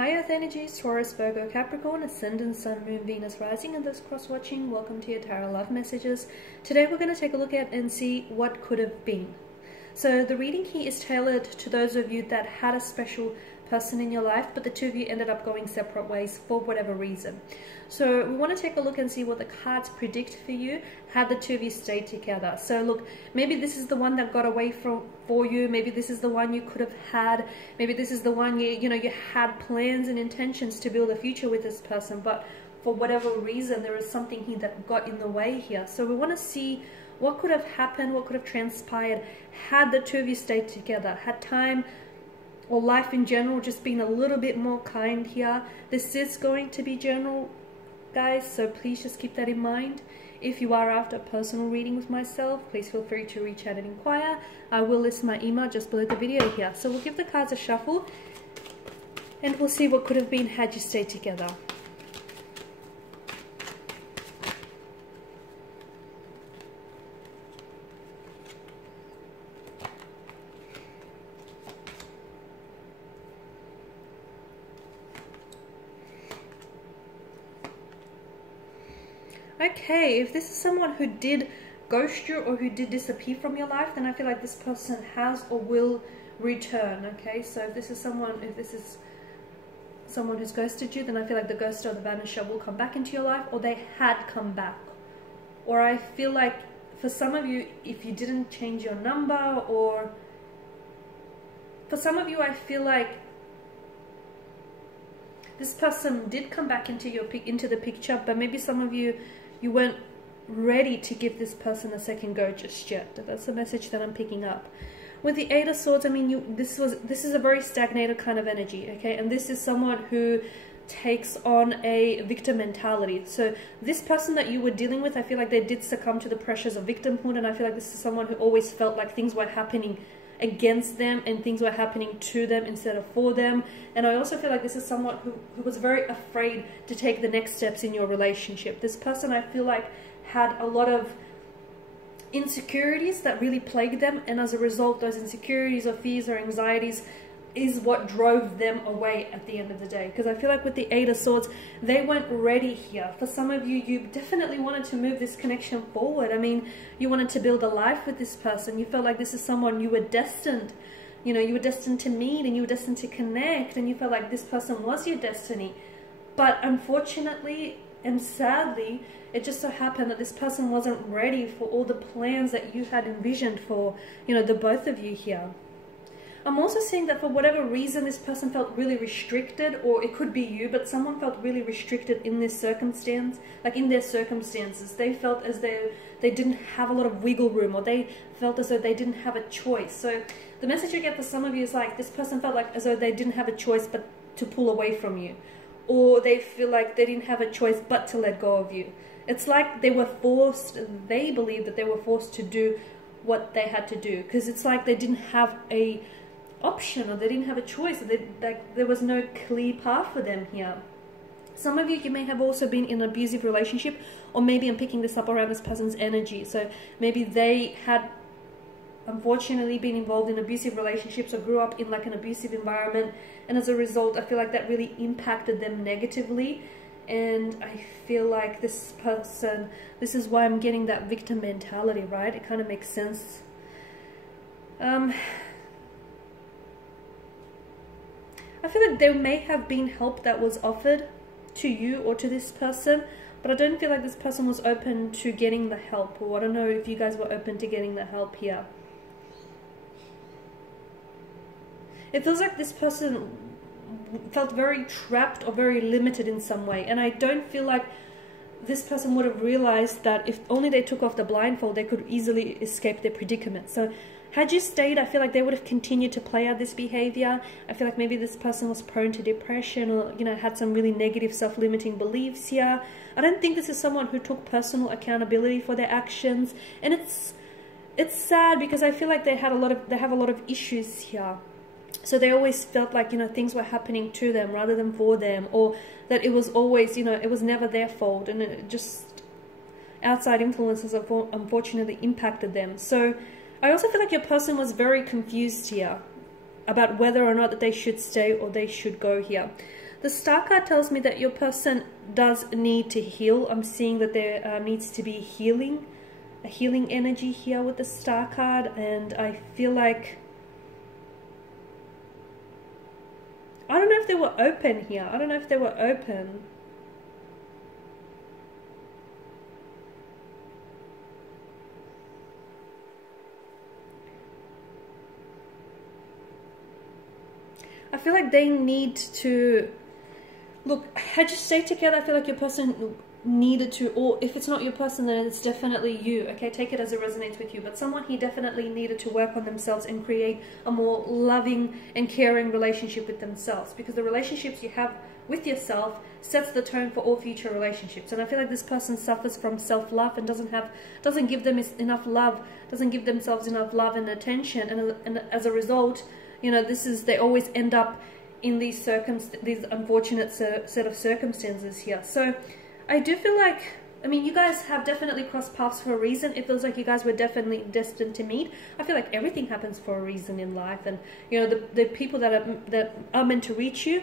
Hi Earth energies, Taurus, Virgo, Capricorn, Ascendant, Sun, Moon, Venus, Rising, and those cross-watching. Welcome to your Tarot Love Messages. Today we're going to take a look at and see what could have been. So the reading here is tailored to those of you that had a special person in your life, but the two of you ended up going separate ways for whatever reason. So we want to take a look and see what the cards predict for you had the two of you stayed together. So look, maybe this is the one that got away for you. Maybe this is the one you could have had. Maybe this is the one you had plans and intentions to build a future with this person, but for whatever reason there is something here that got in the way here. So we want to see what could have happened, what could have transpired had the two of you stayed together, had time or life in general just been a little bit more kind here. This is going to be general, guys, so please just keep that in mind. If you are after a personal reading with myself, please feel free to reach out and inquire. I will list my email just below the video here. So we'll give the cards a shuffle and we'll see what could have been had you stayed together. Okay, if this is someone who did ghost you or who did disappear from your life, then I feel like this person has or will return. Okay, so if this is someone who's ghosted you, then I feel like the ghost or the vanisher will come back into your life, or they had come back. Or I feel like for some of you, if you didn't change your number, or for some of you, I feel like this person did come back into the picture, but maybe some of you weren't ready to give this person a second go just yet. That's the message that I'm picking up. With the Eight of Swords, I mean, this is a very stagnated kind of energy, okay? And this is someone who takes on a victim mentality. So this person that you were dealing with, I feel like they did succumb to the pressures of victimhood, and I feel like this is someone who always felt like things were happening against them and things were happening to them instead of for them. And I also feel like this is someone who was very afraid to take the next steps in your relationship. This person, I feel like, had a lot of insecurities that really plagued them, and as a result, those insecurities or fears or anxieties is what drove them away at the end of the day. Because I feel like with the Eight of Swords, they weren't ready here. For some of you, you definitely wanted to move this connection forward. I mean, you wanted to build a life with this person. You felt like this is someone you were destined, you were destined to meet, and you were destined to connect, and you felt like this person was your destiny. But unfortunately and sadly, it just so happened that this person wasn't ready for all the plans that you had envisioned for, the both of you here. I'm also seeing that for whatever reason, this person felt really restricted, or it could be you, but someone felt really restricted in this circumstance, like in their circumstances. They felt as though they didn't have a lot of wiggle room, or they felt as though they didn't have a choice. So the message you get for some of you is like, this person felt like as though they didn't have a choice but to pull away from you, or they feel like they didn't have a choice but to let go of you. It's like they were forced, they believe that they were forced to do what they had to do, because it's like they didn't have a option, or they didn't have a choice, there was no clear path for them here. Some of you may have also been in an abusive relationship, or maybe I'm picking this up around this person's energy. So maybe they had unfortunately been involved in abusive relationships, or grew up in like an abusive environment, and as a result I feel like that really impacted them negatively. And I feel like this person, this is why I'm getting that victim mentality, right? It kind of makes sense. I feel like there may have been help that was offered to you or to this person, but I don't feel like this person was open to getting the help, or I don't know if you guys were open to getting the help here. It feels like this person felt very trapped or very limited in some way, and I don't feel like this person would have realized that if only they took off the blindfold, they could easily escape their predicament. So had you stayed, I feel like they would have continued to play out this behavior. I feel like maybe this person was prone to depression, or had some really negative self-limiting beliefs here. I don't think this is someone who took personal accountability for their actions, and it's sad because I feel like they have a lot of issues here. So they always felt like things were happening to them rather than for them, or that it was always it was never their fault, and it just outside influences unfortunately impacted them. So I also feel like your person was very confused here about whether or not that they should stay or they should go here. The Star card tells me that your person does need to heal. I'm seeing that there needs to be healing, a healing energy here with the Star card, and I feel like, I don't know if they were open here. I don't know if they were open. I feel like they need to, look, had you stayed together, I feel like your person needed to, or if it's not your person, then it's definitely you, okay? Take it as it resonates with you. But someone here definitely needed to work on themselves and create a more loving and caring relationship with themselves, because the relationships you have with yourself sets the tone for all future relationships. And I feel like this person suffers from self-love and doesn't give them enough love, doesn't give themselves enough love and attention, and as a result, you know, they always end up in these unfortunate set of circumstances here. So I do feel like, I mean, you guys have definitely crossed paths for a reason. It feels like you guys were definitely destined to meet. I feel like everything happens for a reason in life, and you know, the people that are meant to reach you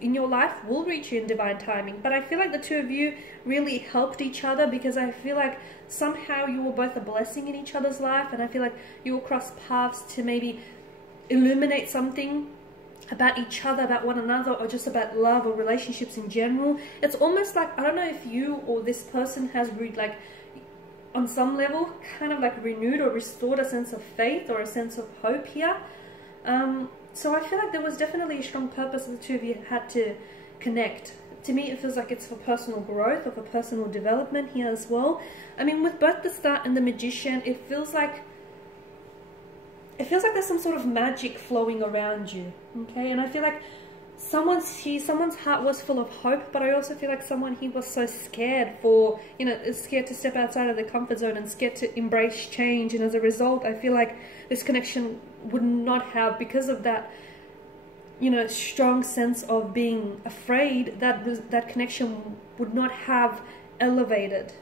in your life will reach you in divine timing. But I feel like the two of you really helped each other, because I feel like somehow you were both a blessing in each other's life, and I feel like you will cross paths to maybe illuminate something about each other, about one another, or just about love or relationships in general. It's almost like, I don't know if you or this person has like, on some level, kind of like renewed or restored a sense of faith or a sense of hope here. So I feel like there was definitely a strong purpose that the two of you had to connect. To me, it feels like it's for personal growth or for personal development here as well. I mean, with both the Star and the Magician, it feels like there's some sort of magic flowing around you, okay? And I feel like someone's heart was full of hope, but I also feel like someone here was so scared scared to step outside of their comfort zone and scared to embrace change. And as a result, I feel like this connection would not have, because of that, you know, strong sense of being afraid, that connection would not have elevated.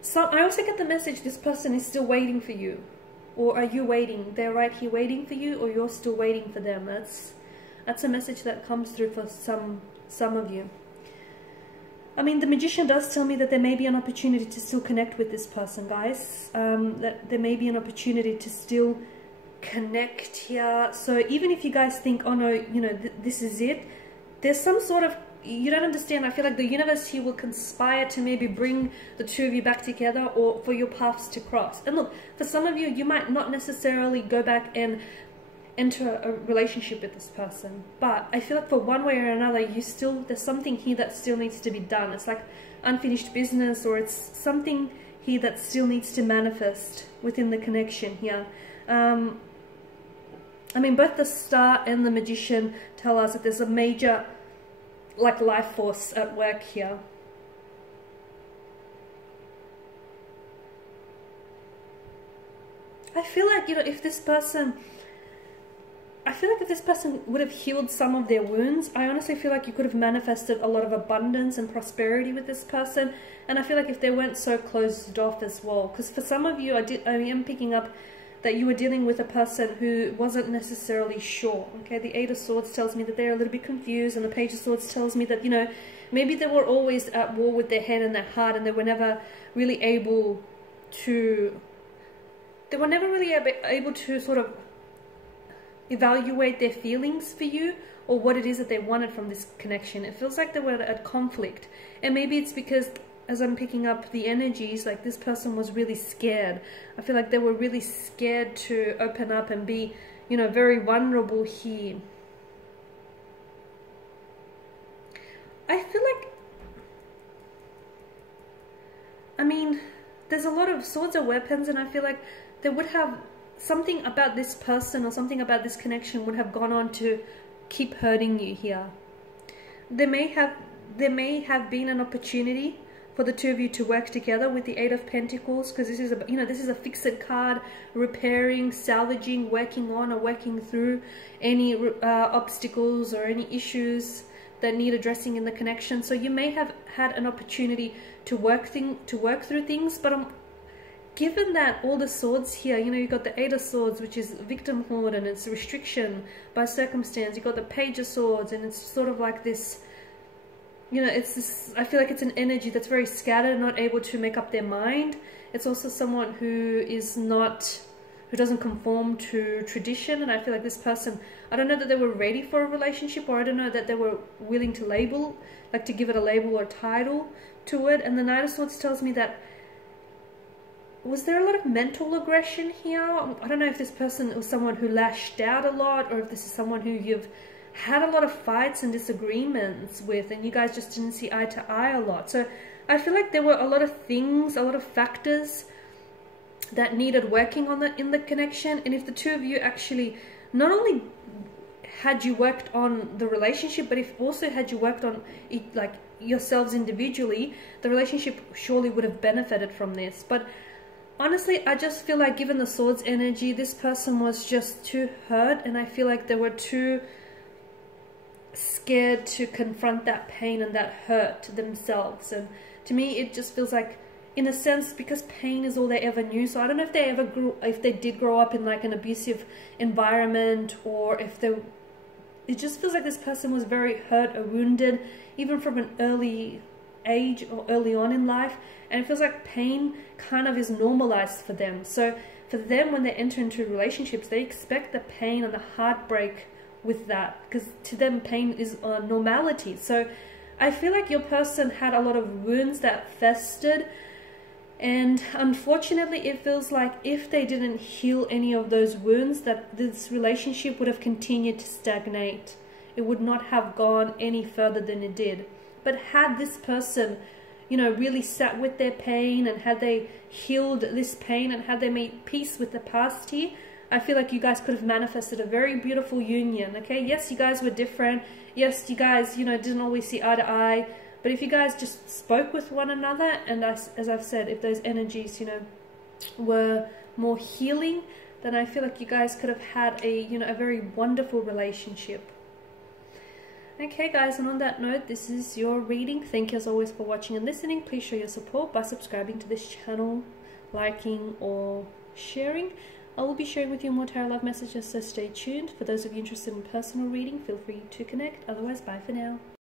So I also get the message this person is still waiting for you. Or are you waiting? They're right here waiting for you, or you're still waiting for them. That's a message that comes through for some of you. I mean, the Magician does tell me that there may be an opportunity to still connect with this person, guys. That there may be an opportunity to still connect here. So even if you guys think, oh no, you know, this is it, there's some sort of, you don't understand, I feel like the universe here will conspire to maybe bring the two of you back together, or for your paths to cross. And look, for some of you, you might not necessarily go back and enter a relationship with this person, but I feel like for one way or another, there's something here that still needs to be done. It's like unfinished business, or it's something here that still needs to manifest within the connection here. I mean, both the Star and the Magician tell us that there's a major, like, life force at work here. I feel like, you know, if this person would have healed some of their wounds, I honestly feel like you could have manifested a lot of abundance and prosperity with this person. And I feel like if they weren't so closed off as well, because for some of you, I am picking up that you were dealing with a person who wasn't necessarily sure, okay? The Eight of Swords tells me that they're a little bit confused, and the Page of Swords tells me that, you know, maybe they were always at war with their head and their heart, and they were never really able to sort of evaluate their feelings for you, or what it is that they wanted from this connection. It feels like they were at conflict, and maybe it's because, as I'm picking up the energies, like this person was really scared. I feel like they were really scared to open up and be, you know, very vulnerable here. I feel like, I mean, there's a lot of swords or weapons, and I feel like they would have something about this person or something about this connection would have gone on to keep hurting you here. There may have been an opportunity for the two of you to work together with the Eight of Pentacles, because this is a, you know, this is a fixed card, repairing, salvaging, working on or working through any obstacles or any issues that need addressing in the connection. So you may have had an opportunity to work through things, but given that all the swords here, you know, you've got the Eight of Swords, which is victimhood and it's restriction by circumstance. You've got the Page of Swords, and it's sort of like this, you know, it's this, I feel like it's an energy that's very scattered, not able to make up their mind. It's also someone who doesn't conform to tradition, and I feel like this person, I don't know that they were ready for a relationship, or I don't know that they were willing to label, like to give it a label or title to it. And the Knight of Swords tells me that, was there a lot of mental aggression here? I don't know if this person was someone who lashed out a lot, or if this is someone who you've had a lot of fights and disagreements with, and you guys just didn't see eye to eye a lot. So I feel like there were a lot of things, a lot of factors that needed working on in the connection. And if the two of you actually not only had you worked on the relationship, but if also had you worked on it, like yourselves individually, the relationship surely would have benefited from this. But honestly, I just feel like, given the Swords energy, this person was just too hurt, and I feel like they were too scared to confront that pain and that hurt themselves. And to me, it just feels like, in a sense, because pain is all they ever knew. So I don't know if they did grow up in like an abusive environment, or if they, it just feels like this person was very hurt or wounded, even from an early age or early on in life. And it feels like pain kind of is normalized for them. So for them, when they enter into relationships, they expect the pain and the heartbreak with that, because to them pain is normality. So I feel like your person had a lot of wounds that festered, and unfortunately it feels like if they didn't heal any of those wounds, that this relationship would have continued to stagnate. It would not have gone any further than it did. But had this person, you know, really sat with their pain, and had they healed this pain, and had they made peace with the past here, I feel like you guys could have manifested a very beautiful union. Okay, yes, you guys were different. Yes, you guys, you know, didn't always see eye to eye. But if you guys just spoke with one another, and as I've said, if those energies, you know, were more healing, then I feel like you guys could have had a, you know, a very wonderful relationship. Okay guys, and on that note, this is your reading. Thank you as always for watching and listening. Please show your support by subscribing to this channel, liking or sharing. I will be sharing with you more tarot love messages, so stay tuned. For those of you interested in personal reading, feel free to connect. Otherwise, bye for now.